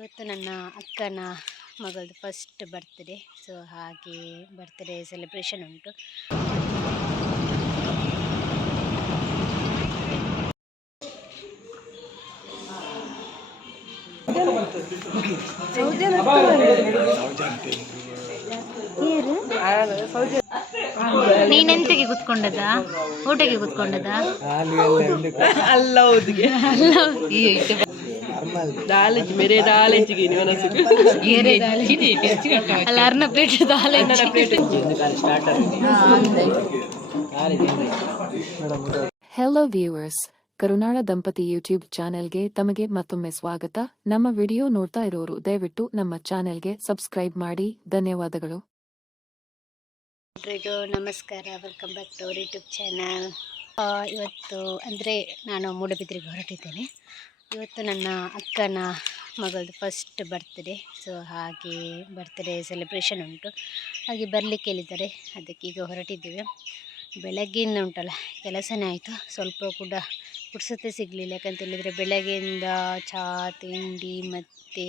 ಇವತ್ತು ನನ್ನ ಅಕ್ಕನ ಮಗಳದು ಫಸ್ಟ್ ಬರ್ತ್ಡೇ. ಸೊ ಹಾಗೆ ಬರ್ತ್ಡೇ ಸೆಲೆಬ್ರೇಷನ್ ಉಂಟು. ನೀನೆಂತಕ್ಕೆ ಕುತ್ಕೊಂಡದ? ಊಟಕ್ಕೆ ಕುತ್ಕೊಂಡದ? ಅಲ್ಲ ಅರ್ನ ಪ್ಲೇಟ್ ಹೆಲೋ ವ್ಯೂವರ್ಸ್, ಕರುನಾಳ ದಂಪತಿ ಯೂಟ್ಯೂಬ್ ಚಾನೆಲ್ಗೆ ತಮಗೆ ಮತ್ತೊಮ್ಮೆ ಸ್ವಾಗತ. ನಮ್ಮ ವಿಡಿಯೋ ನೋಡ್ತಾ ಇರೋರು ದಯವಿಟ್ಟು ನಮ್ಮ ಚಾನೆಲ್ಗೆ ಸಬ್ಸ್ಕ್ರೈಬ್ ಮಾಡಿ. ಧನ್ಯವಾದಗಳು. ಎಲ್ರಿಗೂ ನಮಸ್ಕಾರ, welcome back to our YouTube channel. ಇವತ್ತು ಅಂದರೆ ನಾನು ಮೂಡಬಿದ್ರಿಗೆ ಹೊರಟಿದ್ದೇನೆ. ಇವತ್ತು ನನ್ನ ಅಕ್ಕನ ಮಗಳದು ಫಸ್ಟ್ ಬರ್ತ್ಡೇ. ಸೊ ಹಾಗೆ ಬರ್ತ್ಡೇ ಸೆಲೆಬ್ರೇಷನ್ ಉಂಟು. ಹಾಗೆ ಬರಲಿಕ್ಕೆ ಹೇಳಿದ್ದಾರೆ, ಅದಕ್ಕೆ ಈಗ ಹೊರಟಿದ್ದೇವೆ. ಬೆಳಗ್ಗೆಯಿಂದ ಉಂಟಲ್ಲ ಕೆಲಸನೇ ಆಯಿತು, ಸ್ವಲ್ಪ ಕೂಡ ಪುರ್ಸೊತ್ತೆ ಸಿಗಲಿಲ್ಲ. ಯಾಕಂತೇಳಿದರೆ ಬೆಳಗ್ಗೆಯಿಂದ ಚಹಾ ತಿಂಡಿ ಮತ್ತು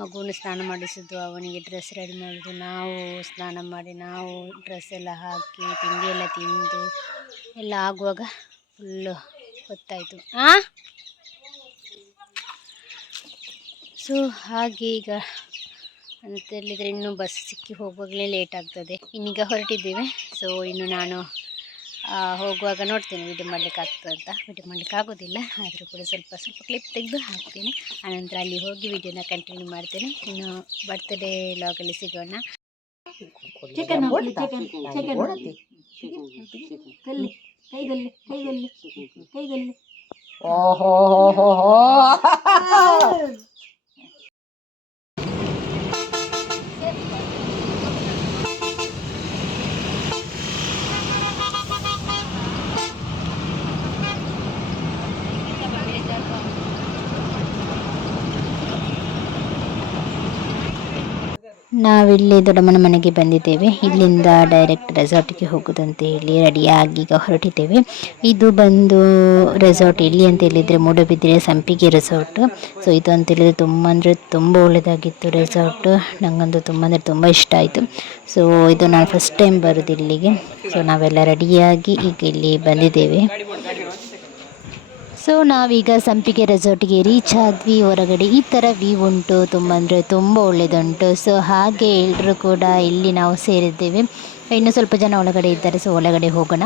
ಮಗುವನ್ನು ಸ್ನಾನ ಮಾಡಿಸೋದು, ಅವನಿಗೆ ಡ್ರೆಸ್ ರೆಡಿ ಮಾಡೋದು, ನಾವು ಸ್ನಾನ ಮಾಡಿ ನಾವು ಡ್ರೆಸ್ ಎಲ್ಲ ಹಾಕಿ ತಿಂಡಿ ಎಲ್ಲ ತಿಂದು ಎಲ್ಲ ಆಗುವಾಗ ಫುಲ್ಲು ಹೊತ್ತಾಯಿತು. ಸೊ ಹಾಗೆ ಈಗ ಅಂತೇಳಿದರೆ ಇನ್ನೂ ಬಸ್ ಸಿಕ್ಕಿ ಹೋಗುವಾಗಲೇ ಲೇಟ್ ಆಗ್ತದೆ. ಇನ್ನೀಗ ಹೊರಟಿದ್ದೇವೆ. ಸೊ ಇನ್ನು ನಾನು ಹೋಗುವಾಗ ನೋಡ್ತೇನೆ ವಿಡಿಯೋ ಮಾಡಲಿಕ್ಕೆ ಆಗ್ತದೆ ಅಂತ. ವಿಡಿಯೋ ಮಾಡಲಿಕ್ಕೆ ಆಗೋದಿಲ್ಲ, ಆದರೂ ಕೂಡ ಸ್ವಲ್ಪ ಕ್ಲಿಪ್ ತೆಗೆದು ಹಾಕ್ತೇನೆ. ಆನಂತರ ಅಲ್ಲಿ ಹೋಗಿ ವಿಡಿಯೋನ ಕಂಟಿನ್ಯೂ ಮಾಡ್ತೇನೆ. ಇನ್ನು ಬರ್ತ್ಡೇ ಲಾಗಲ್ಲಿ ಸಿಗೋಣ. ನಾವಿಲ್ಲಿ ದೊಡ್ಡಮ್ಮನ ಮನೆಗೆ ಬಂದಿದ್ದೇವೆ. ಇಲ್ಲಿಂದ ಡೈರೆಕ್ಟ್ ರೆಸಾರ್ಟಿಗೆ ಹೋಗೋದಂತ ಹೇಳಿ ರೆಡಿಯಾಗಿ ಈಗ ಹೊರಟಿದ್ದೇವೆ. ಇದು ಬಂದು ರೆಸಾರ್ಟ್ ಎಲ್ಲಿ ಅಂತ ಹೇಳಿದರೆ ಮೂಡಬಿದ್ರೆ ಸಂಪಿಗೆ ರೆಸಾರ್ಟ್. ಸೊ ಇದು ಅಂತ ಹೇಳಿದರೆ ತುಂಬ ಅಂದರೆ ತುಂಬ ಒಳ್ಳೆಯದಾಗಿತ್ತು ರೆಸಾರ್ಟ್. ನನಗಂತೂ ತುಂಬ ಅಂದರೆ ತುಂಬ ಇಷ್ಟ ಆಯಿತು. ಸೊ ಇದು ನಾನು ಫಸ್ಟ್ ಟೈಮ್ ಬರೋದು ಇಲ್ಲಿಗೆ. ಸೊ ನಾವೆಲ್ಲ ರೆಡಿಯಾಗಿ ಈಗ ಇಲ್ಲಿ ಬಂದಿದ್ದೇವೆ. ಸೊ ನಾವೀಗ ಸಂಪಿಗೆ ರೆಸಾರ್ಟಿಗೆ ರೀಚ್ ಆದ್ವಿ. ಹೊರಗಡೆ ಈ ಥರ ವ್ಯೂ ಉಂಟು, ತುಂಬ ಅಂದರೆ ತುಂಬ ಒಳ್ಳೆಯದುಂಟು. ಸೊ ಹಾಗೆ ಎಲ್ಲರೂ ಕೂಡ ಇಲ್ಲಿ ನಾವು ಸೇರಿದ್ದೇವೆ. ಇನ್ನು ಸ್ವಲ್ಪ ಜನ ಒಳಗಡೆ ಇದ್ದಾರೆ. ಸೊ ಒಳಗಡೆ ಹೋಗೋಣ.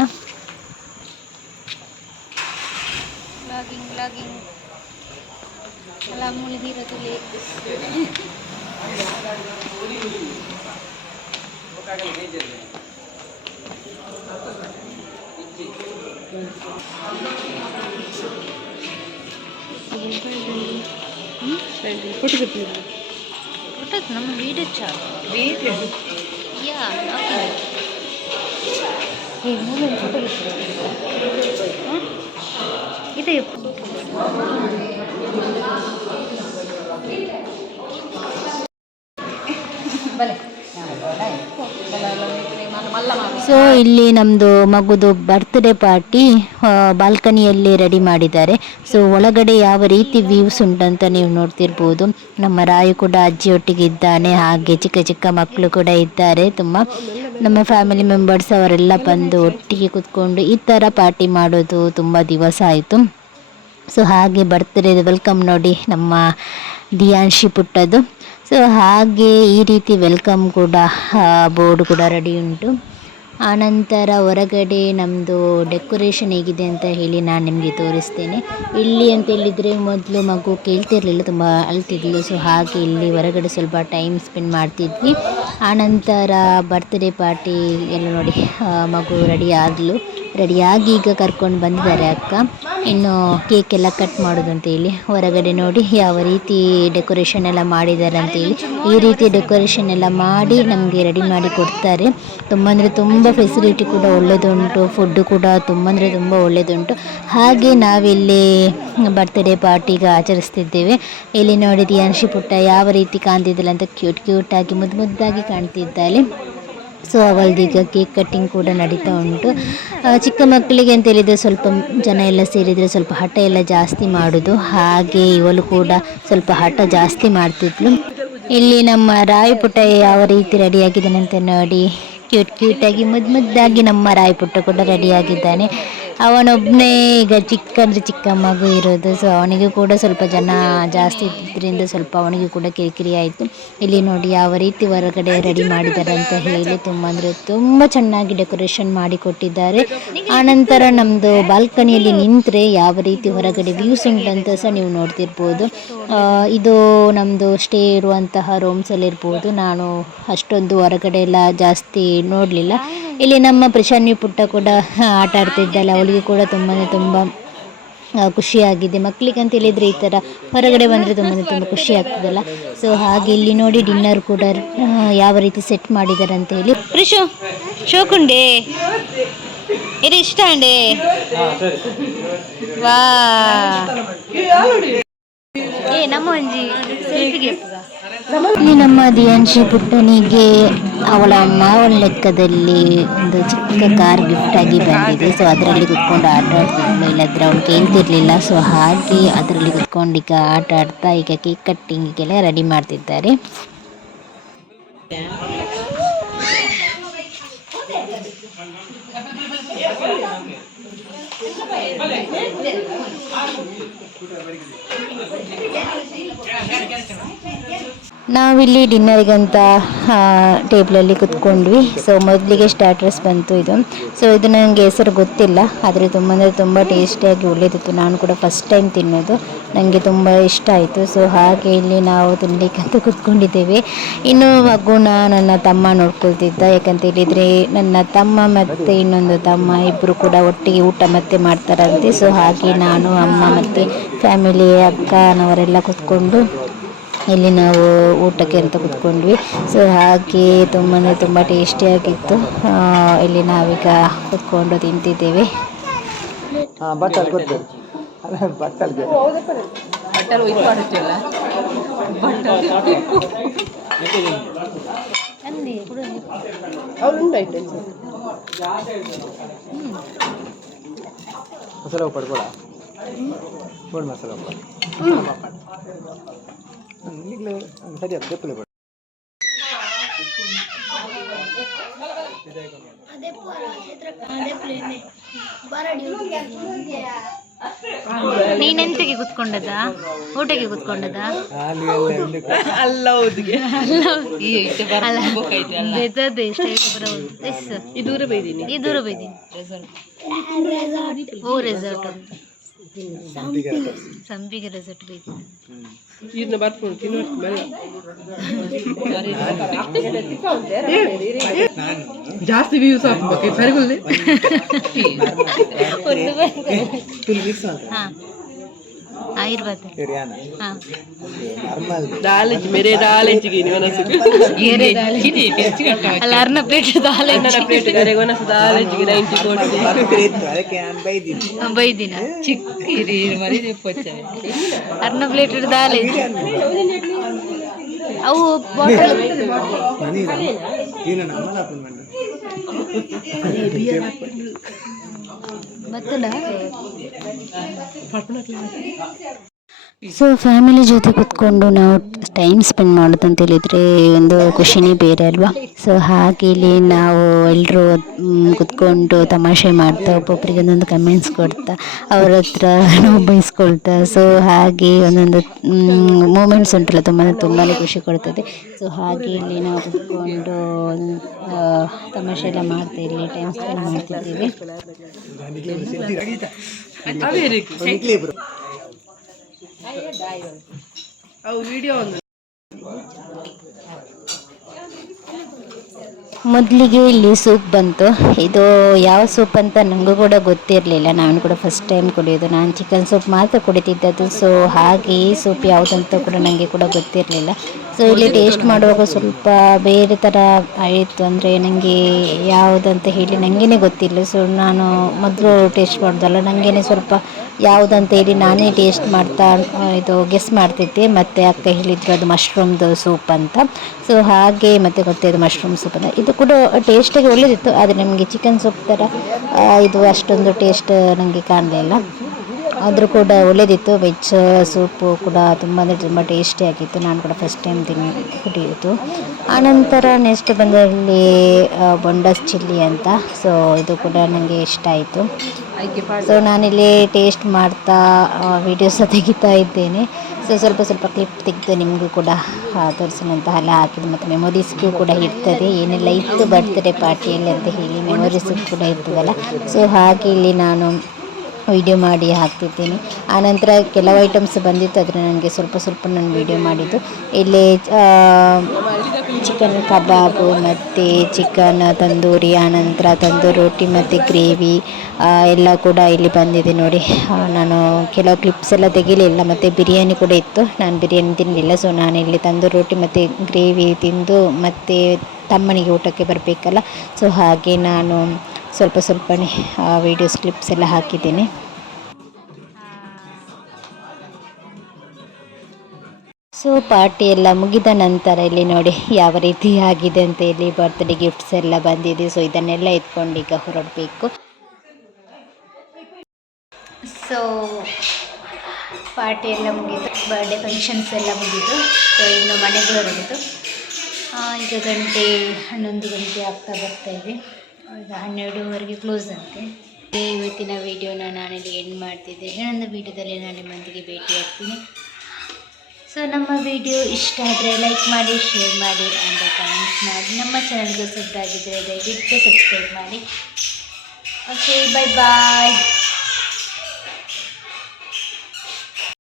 ನಮ್ಮ ವೀಡಿಯೋ ಇದೆ. ಸೊ ಇಲ್ಲಿ ನಮ್ಮದು ಮಗುದು ಬರ್ತ್ಡೇ ಪಾರ್ಟಿ ಬಾಲ್ಕನಿಯಲ್ಲಿ ರೆಡಿ ಮಾಡಿದ್ದಾರೆ. ಸೊ ಒಳಗಡೆ ಯಾವ ರೀತಿ ವ್ಯೂಸ್ ಉಂಟಂತ ನೀವು ನೋಡ್ತಿರ್ಬೋದು. ನಮ್ಮ ರಾಯು ಕೂಡ ಅಜ್ಜಿಯೊಟ್ಟಿಗೆ ಇದ್ದಾನೆ, ಹಾಗೆ ಚಿಕ್ಕ ಚಿಕ್ಕ ಮಕ್ಕಳು ಕೂಡ ಇದ್ದಾರೆ. ತುಂಬ ನಮ್ಮ ಫ್ಯಾಮಿಲಿ ಮೆಂಬರ್ಸ್ ಅವರೆಲ್ಲ ಬಂದು ಒಟ್ಟಿಗೆ ಕೂತ್ಕೊಂಡು ಈ ಥರ ಪಾರ್ಟಿ ಮಾಡೋದು ತುಂಬ ದಿವಸ ಆಯಿತು. ಸೊ ಹಾಗೆ ಬರ್ತ್ಡೇ ವೆಲ್ಕಮ್ ನೋಡಿ ನಮ್ಮ ದಿಯಾನ್ಶಿ ಪುಟ್ಟದು. ಸೊ ಹಾಗೆ ಈ ರೀತಿ ವೆಲ್ಕಮ್ ಕೂಡ ಬೋರ್ಡ್ ಕೂಡ ರೆಡಿ ಉಂಟು. ಆನಂತರ ಹೊರಗಡೆ ನಮ್ಮದು ಡೆಕೋರೇಷನ್ ಹೇಗಿದೆ ಅಂತ ಹೇಳಿ ನಾನು ನಿಮಗೆ ತೋರಿಸ್ತೇನೆ. ಇಲ್ಲಿ ಅಂತ ಹೇಳಿದರೆ ಮೊದಲು ಮಗು ಕೇಳ್ತಿರ್ಲಿಲ್ಲ, ತುಂಬ ಅಳ್ತಿದ್ಲು. ಸೊ ಹಾಗೆ ಇಲ್ಲಿ ಹೊರಗಡೆ ಸ್ವಲ್ಪ ಟೈಮ್ ಸ್ಪೆಂಡ್ ಮಾಡ್ತಿದ್ವಿ. ಆನಂತರ ಬರ್ತ್ಡೇ ಪಾರ್ಟಿ ಎಲ್ಲ ನೋಡಿ ಮಗು ರೆಡಿಯಾಗಿ ಈಗ ಕರ್ಕೊಂಡು ಬಂದಿದ್ದಾರೆ ಅಕ್ಕ. ಇನ್ನು ಕೇಕ್ ಎಲ್ಲ ಕಟ್ ಮಾಡೋದು ಅಂತೇಳಿ ಹೊರಗಡೆ ನೋಡಿ ಯಾವ ರೀತಿ ಡೆಕೋರೇಷನ್ ಎಲ್ಲ ಮಾಡಿದ್ದಾರೆ ಅಂತೇಳಿ. ಈ ರೀತಿ ಡೆಕೋರೇಷನ್ ಎಲ್ಲ ಮಾಡಿ ನಮಗೆ ರೆಡಿ ಮಾಡಿ ಕೊಡ್ತಾರೆ. ತುಂಬ ಅಂದರೆ ತುಂಬ ಫೆಸಿಲಿಟಿ ಕೂಡ ಒಳ್ಳೆಯದುಂಟು, ಫುಡ್ಡು ಕೂಡ ತುಂಬ ಅಂದರೆ ತುಂಬ ಒಳ್ಳೆಯದುಂಟು. ಹಾಗೆ ನಾವಿಲ್ಲಿ ಬರ್ತ್ಡೇ ಪಾರ್ಟಿಗೆ ಆಚರಿಸ್ತಿದ್ದೇವೆ. ಇಲ್ಲಿ ನೋಡಿ ದಿಯಾನ್ಶಿ ಪುಟ್ಟ ಯಾವ ರೀತಿ ಕಾಣ್ತಿದ್ದಿಲ್ಲ ಅಂತ ಕ್ಯೂಟಾಗಿ ಮುದ್ದಾಗಿ ಕಾಣ್ತಿದ್ದಾಳೆ. ಸೊ ಅವಳದೀಗ ಕೇಕ್ ಕಟ್ಟಿಂಗ್ ಕೂಡ ನಡೀತಾ ಉಂಟು. ಚಿಕ್ಕ ಮಕ್ಕಳಿಗೆ ಅಂತ ಹೇಳಿದರೆ ಸ್ವಲ್ಪ ಜನ ಎಲ್ಲ ಸೇರಿದರೆ ಸ್ವಲ್ಪ ಹಠ ಎಲ್ಲ ಜಾಸ್ತಿ ಮಾಡೋದು, ಹಾಗೆ ಇವಳು ಕೂಡ ಸ್ವಲ್ಪ ಹಠ ಜಾಸ್ತಿ ಮಾಡ್ತಿದ್ಲು. ಇಲ್ಲಿ ನಮ್ಮ ರಾಯಪುಟ್ಟ ಯಾವ ರೀತಿ ರೆಡಿಯಾಗಿದ್ದಾನೆ ಅಂತ ನೋಡಿ, ಕ್ಯೂಟಾಗಿ ಮುದ್ದಾಗಿ ನಮ್ಮ ರಾಯಪುಟ್ಟ ಕೂಡ ರೆಡಿಯಾಗಿದ್ದಾನೆ. ಅವನೊಬ್ಬನೇ ಈಗ ಚಿಕ್ಕ ಮಗು ಇರೋದು, ಸೊ ಅವನಿಗೆ ಕೂಡ ಸ್ವಲ್ಪ ಜನ ಜಾಸ್ತಿ ಇದ್ದಿದ್ದರಿಂದ ಸ್ವಲ್ಪ ಅವನಿಗೆ ಕೂಡ ಕಿರಿಕಿರಿ ಆಯಿತು. ಇಲ್ಲಿ ನೋಡಿ ಯಾವ ರೀತಿ ಹೊರಗಡೆ ರೆಡಿ ಮಾಡಿದ್ದಾರೆ ಅಂತ ಹೇಳಿ, ತುಂಬ ಅಂದರೆ ತುಂಬ ಚೆನ್ನಾಗಿ ಡೆಕೋರೇಷನ್ ಮಾಡಿ ಕೊಟ್ಟಿದ್ದಾರೆ. ಆನಂತರ ನಮ್ಮದು ಬಾಲ್ಕನಿಯಲ್ಲಿ ನಿಂತರೆ ಯಾವ ರೀತಿ ಹೊರಗಡೆ ವ್ಯೂಸ್ ಉಂಟಂತ ಸಹ ನೀವು ನೋಡ್ತಿರ್ಬೋದು. ಇದು ನಮ್ಮದು ಸ್ಟೇ ಇರುವಂತಹ ರೂಮ್ಸಲ್ಲಿರ್ಬೋದು. ನಾನು ಅಷ್ಟೊಂದು ಹೊರಗಡೆ ಎಲ್ಲ ಜಾಸ್ತಿ ನೋಡಲಿಲ್ಲ. ಇಲ್ಲಿ ನಮ್ಮ ಪ್ರಶಾಂತಿ ಪುಟ್ಟ ಕೂಡ ಆಟ ಆಡ್ತಿದ್ದಲ್ಲ, ಅವಳಿಗೆ ಕೂಡ ತುಂಬ ಖುಷಿಯಾಗಿದೆ. ಮಕ್ಕಳಿಗೆ ಅಂತ ಹೇಳಿದರೆ ಈ ಥರ ಹೊರಗಡೆ ಬಂದರೆ ತುಂಬ ಖುಷಿ ಆಗ್ತದಲ್ಲ. ಸೊ ಹಾಗೆ ಇಲ್ಲಿ ನೋಡಿ ಡಿನ್ನರ್ ಕೂಡ ಯಾವ ರೀತಿ ಸೆಟ್ ಮಾಡಿದ್ದಾರೆ ಅಂತ ಹೇಳಿ. ಪ್ರಿಶು ಶೋಕುಂಡೆ ಇದು ಇಷ್ಟ ಅಂಡೆ ವಾ ನಮ್ಮ ಒಂಜಿ ಇಲ್ಲಿ ನಮ್ಮ ದಿಯಾಂಶಿ ಪುಟ್ಟನಿಗೆ ಅವಳ ಅಮ್ಮ ಅವಳ ಲೆಕ್ಕದಲ್ಲಿ ಒಂದು ಚಿಕ್ಕ ಕಾರ್ ಗಿಫ್ಟ್ ಆಗಿ ಬಂದಿದೆ. ಸೊ ಅದರಲ್ಲಿ ಕುತ್ಕೊಂಡು ಆಟ ಆಡ್ತಿದ್ಲು, ಇಲ್ಲದ್ರೆ ಅವಳು ಕೇಳ್ತಿರ್ಲಿಲ್ಲ. ಸೊ ಹಾಗೆ ಅದರಲ್ಲಿ ಕುತ್ಕೊಂಡು ಈಗ ಆಟ ಆಡ್ತಾ ಈಗ ಕೇಕ್ ಕಟ್ಟಿಂಗಿಗೆಲ್ಲ ರೆಡಿ ಮಾಡ್ತಿದ್ದಾರೆ. ನಾವಿಲ್ಲಿ ಡಿನ್ನರಿಗಂತ ಟೇಬಲಲ್ಲಿ ಕುತ್ಕೊಂಡ್ವಿ. ಸೊ ಮೊದಲಿಗೆ ಸ್ಟಾರ್ಟರ್ಸ್ ಬಂತು ಇದು. ಸೊ ಇದು ನನಗೆ ಹೆಸರು ಗೊತ್ತಿಲ್ಲ, ಆದರೆ ತುಂಬ ಟೇಸ್ಟಿಯಾಗಿ ಒಳ್ಳೆಯದಿತ್ತು. ನಾನು ಕೂಡ ಫಸ್ಟ್ ಟೈಮ್ ತಿನ್ನೋದು, ನನಗೆ ತುಂಬ ಇಷ್ಟ ಆಯಿತು. ಸೊ ಹಾಗೆ ಇಲ್ಲಿ ನಾವು ತಿನ್ನಲಿಕ್ಕಂತ ಕುತ್ಕೊಂಡಿದ್ದೇವೆ. ಇನ್ನು ಮಗುನ ನನ್ನ ತಮ್ಮ ನೋಡ್ಕೊಳ್ತಿದ್ದ, ಯಾಕಂತ ಹೇಳಿದರೆ ನನ್ನ ತಮ್ಮ ಮತ್ತು ಇನ್ನೊಂದು ತಮ್ಮ ಇಬ್ಬರು ಕೂಡ ಒಟ್ಟಿಗೆ ಊಟ ಮತ್ತೆ ಮಾಡ್ತಾರಂತೆ. ಸೊ ಹಾಗೆ ನಾನು ಅಮ್ಮ ಮತ್ತು ಫ್ಯಾಮಿಲಿ ಅಕ್ಕನವರೆಲ್ಲ ಕುತ್ಕೊಂಡು ಇಲ್ಲಿ ನಾವು ಊಟಕ್ಕೆ ಅಂತ ಕುತ್ಕೊಂಡ್ವಿ. ಸೊ ಹಾಗೆ ತುಂಬ ಟೇಸ್ಟಿಯಾಗಿತ್ತು. ಇಲ್ಲಿ ನಾವೀಗ ಕುತ್ಕೊಂಡು ತಿಂತಿದ್ದೇವೆ. ಮಸಾಲ ಪಡ್ಕೊಳ ಮಸಾಲ ಸರಿ ಅದು ಗೊತ್ತಿಲ್ಲ. ನೀನೆಂತಕ್ಕೆ ಕುತ್ಕೊಂಡದ? ಊಟಕ್ಕೆ ಕುತ್ಕೊಂಡದ? ಈ ದೂರ ಬೈದೀನಿ. ಓ ರೆಸಾರ್ಟ್ ಸಂಪಿಗೆ ರೆಸಾರ್ಟ್ ಬೈದೀನಿ. ಜಾಸ್ತಿ ವ್ಯೂಸ್ ಆಗ್ಬೇಕು ಸರಿಗುಲ್ಲೆ ಆಯುರ್ವೇದ ಅಲ್ಲ ಅರ್ನ ಪ್ಲೇಟ್ ಬೈದಿನ ಚಿಕ್ಕಿರಿ ಅರ್ನ ಪ್ಲೇಟ್ ದಾಲೆ ಅವು ಬಾಟಲ್ ಮತ್ತಲ್ಲ. ಸೊ ಫ್ಯಾಮಿಲಿ ಜೊತೆ ಕುತ್ಕೊಂಡು ನಾವು ಟೈಮ್ ಸ್ಪೆಂಡ್ ಮಾಡೋದು ಅಂತ ಹೇಳಿದರೆ ಒಂದು ಖುಷಿನೇ ಬೇರೆ ಅಲ್ವಾ. ಸೊ ಹಾಗೆ ಇಲ್ಲಿ ನಾವು ಎಲ್ಲರೂ ಕುತ್ಕೊಂಡು ತಮಾಷೆ ಮಾಡ್ತಾ ಒಬ್ಬೊಬ್ಬರಿಗೆ ಒಂದೊಂದು ಕಮೆಂಟ್ಸ್ ಕೊಡ್ತಾ ಅವ್ರ ಹತ್ರ ನಾವು ಬೈಸ್ಕೊಳ್ತಾ, ಸೊ ಹಾಗೆ ಒಂದೊಂದು ಮೂಮೆಂಟ್ಸ್ ಉಂಟಲ್ಲ ತುಂಬಾ ಖುಷಿ ಕೊಡ್ತದೆ. ಸೊ ಹಾಗೆ ಇಲ್ಲಿ ನಾವು ಕುತ್ಕೊಂಡು ತಮಾಷೆ ಎಲ್ಲ ಮಾಡ್ತಾ ಇಲ್ಲಿ ಟೈಮ್ ಸ್ಪೆಂಡ್ ಮಾಡ್ತಿದ್ದೀವಿ. ಮೊದಲಿಗೆ ಇಲ್ಲಿ ಸೂಪ್ ಬಂತು. ಇದು ಯಾವ ಸೂಪ್ ಅಂತ ನನಗೂ ಕೂಡ ಗೊತ್ತಿರಲಿಲ್ಲ, ನಾನು ಕೂಡ ಫಸ್ಟ್ ಟೈಮ್ ಕುಡಿಯೋದು. ನಾನು ಚಿಕನ್ ಸೂಪ್ ಮಾತ್ರ ಕುಡಿತಿದ್ದದ್ದು. ಸೊ ಹಾಗೆ ಈ ಸೂಪ್ ಯಾವುದಂತ ಕೂಡ ನನಗೆ ಕೂಡ ಗೊತ್ತಿರಲಿಲ್ಲ. ಸೊ ಇಲ್ಲಿ ಟೇಸ್ಟ್ ಮಾಡುವಾಗ ಸ್ವಲ್ಪ ಬೇರೆ ಥರ ಆಯಿತು, ಅಂದರೆ ನನಗೆ ಯಾವುದಂತ ಹೇಳಿ ನನಗೇ ಗೊತ್ತಿಲ್ಲ. ಸೊ ನಾನು ಮೊದಲು ಟೇಸ್ಟ್ ಮಾಡೋದಲ್ಲ, ನನಗೇ ಸ್ವಲ್ಪ ಯಾವುದಂತ ಹೇಳಿ ನಾನೇ ಟೇಸ್ಟ್ ಮಾಡ್ತಾ ಇದು ಗೆಸ್ ಮಾಡ್ತಿದ್ದೆ. ಮತ್ತು ಅಕ್ಕ ಹೇಳಿದ್ರು ಅದು ಮಶ್ರೂಮ್ದು ಸೂಪ್ ಅಂತ. ಸೊ ಹಾಗೆ ಮತ್ತು ಗೊತ್ತೇ ಮಶ್ರೂಮ್ ಸೂಪ್ ಅಂತ. ಇದು ಕೂಡ ಟೇಸ್ಟಿಗೆ ಒಳ್ಳೆಯದಿತ್ತು, ಆದರೆ ನಮಗೆ ಚಿಕನ್ ಸೂಪ್ ಥರ ಇದು ಅಷ್ಟೊಂದು ಟೇಸ್ಟ್ ನನಗೆ ಕಾಣಲಿಲ್ಲ. ಆದರೂ ಕೂಡ ಒಳ್ಳೆಯದಿತ್ತು. ವೆಜ್ ಸೂಪು ಕೂಡ ತುಂಬ ಅಂದರೆ ತುಂಬ ಟೇಸ್ಟಿಯಾಗಿತ್ತು. ನಾನು ಕೂಡ ಫಸ್ಟ್ ಟೈಮ್ ಕುಡಿಯೋದು. ಆನಂತರ ನೆಕ್ಸ್ಟ್ ಬಂದಲ್ಲಿ ಬೊಂಡಸ್ ಚಿಲ್ಲಿ ಅಂತ. ಸೊ ಇದು ಕೂಡ ನನಗೆ ಇಷ್ಟ ಆಯಿತು. ಸೊ ನಾನಿಲ್ಲಿ ಟೇಸ್ಟ್ ಮಾಡ್ತಾ ವೀಡಿಯೋಸ್ ತೆಗಿತಾ ಇದ್ದೇನೆ. ಸೊ ಸ್ವಲ್ಪ ಸ್ವಲ್ಪ ಕ್ಲಿಪ್ ತೆಗೆದು ನಿಮಗೂ ಕೂಡ ತೋರಿಸಿನಂತ ಎಲ್ಲ ಹಾಕಿದ್ದು, ಮತ್ತು ಮೆಮೊರೀಸ್ಗೂ ಕೂಡ ಇರ್ತದೆ ಏನೆಲ್ಲ ಇತ್ತು ಬರ್ತ್ಡೇ ಪಾರ್ಟಿಯಲ್ಲಿ ಅಂತ ಹೇಳಿ ಮೆಮೊರೀಸ್ ಕೂಡ ಇರ್ತದಲ್ಲ. ಸೊ ಹಾಗೆ ಇಲ್ಲಿ ನಾನು ವೀಡಿಯೋ ಮಾಡಿ ಹಾಕ್ತಿದ್ದೀನಿ. ಆನಂತರ ಕೆಲವು ಐಟಮ್ಸ್ ಬಂದಿತ್ತು, ಆದರೆ ನನಗೆ ಸ್ವಲ್ಪ ನಾನು ವೀಡಿಯೋ ಮಾಡಿದ್ದು. ಇಲ್ಲಿ ಚಿಕನ್ ಕಬಾಬು ಮತ್ತು ಚಿಕನ್ ತಂದೂರಿ, ಆನಂತರ ತಂದೂರಿ ರೋಟಿ ಮತ್ತು ಗ್ರೇವಿ ಎಲ್ಲ ಕೂಡ ಇಲ್ಲಿ ಬಂದಿದೆ ನೋಡಿ. ನಾನು ಕೆಲವು ಕ್ಲಿಪ್ಸ್ ಎಲ್ಲ ತೆಗಿಲಿಲ್ಲ. ಮತ್ತು ಬಿರಿಯಾನಿ ಕೂಡ ಇತ್ತು, ನಾನು ಬಿರಿಯಾನಿ ತಿನ್ನಲಿಲ್ಲ. ಸೊ ನಾನಿಲ್ಲಿ ತಂದೂರಿ ರೋಟಿ ಮತ್ತು ಗ್ರೇವಿ ತಿಂದು ಮತ್ತು ತಮ್ಮನಿಗೆ ಊಟಕ್ಕೆ ಬರಬೇಕಲ್ಲ, ಸೊ ಹಾಗೆ ನಾನು ಸ್ವಲ್ಪನೇ ವೀಡಿಯೋಸ್ ಕ್ಲಿಪ್ಸ್ ಎಲ್ಲ ಹಾಕಿದ್ದೀನಿ. ಸೊ ಪಾರ್ಟಿ ಎಲ್ಲ ಮುಗಿದ ನಂತರ ಇಲ್ಲಿ ನೋಡಿ ಯಾವ ರೀತಿ ಆಗಿದೆ ಅಂತ. ಇಲ್ಲಿ ಬರ್ತ್ಡೇ ಗಿಫ್ಟ್ಸ್ ಎಲ್ಲ ಬಂದಿದೆ. ಸೊ ಇದನ್ನೆಲ್ಲ ಎತ್ಕೊಂಡು ಈಗ ಹೊರಡಬೇಕು. ಸೊ ಪಾರ್ಟಿ ಎಲ್ಲ ಮುಗೀತು, ಬರ್ಡೇ ಫಂಕ್ಷನ್ಸ್ ಎಲ್ಲ ಮುಗೀತು. ಸೊ ಇನ್ನು ಮನೆಗೆ ಹೊರಡಿತು. ಈಗ ಗಂಟೆ 11 ಗಂಟೆ ಆಗ್ತಾ ಬರ್ತಾ ಇದೆ. ಈಗ 12ವರೆಗೆ ಕ್ಲೋಸ್ ಅಂತೆ. ಇವತ್ತಿನ ವೀಡಿಯೋನ ನಾನಿಲ್ಲಿ ಎಂಡ್ ಮಾಡ್ತಿದ್ದೆ. ಇನ್ನೊಂದು ವೀಡಿಯೋದಲ್ಲಿ ನಾನು ನಿಮ್ಮೊಂದಿಗೆ ಭೇಟಿಯಾಗ್ತೀನಿ. ಸೊ ನಮ್ಮ ವಿಡಿಯೋ ಇಷ್ಟ ಆದರೆ ಲೈಕ್ ಮಾಡಿ, ಶೇರ್ ಮಾಡಿ ಆ್ಯಂಡ್ ಕಮೆಂಟ್ಸ್ ಮಾಡಿ. ನಮ್ಮ ಚಾನಲ್ಗೆ ಹೊಸದಾಗಿದ್ದರೆ ದಯವಿಟ್ಟು ಸಬ್ಸ್ಕ್ರೈಬ್ ಮಾಡಿ. ಓಕೆ, ಬಾಯ್.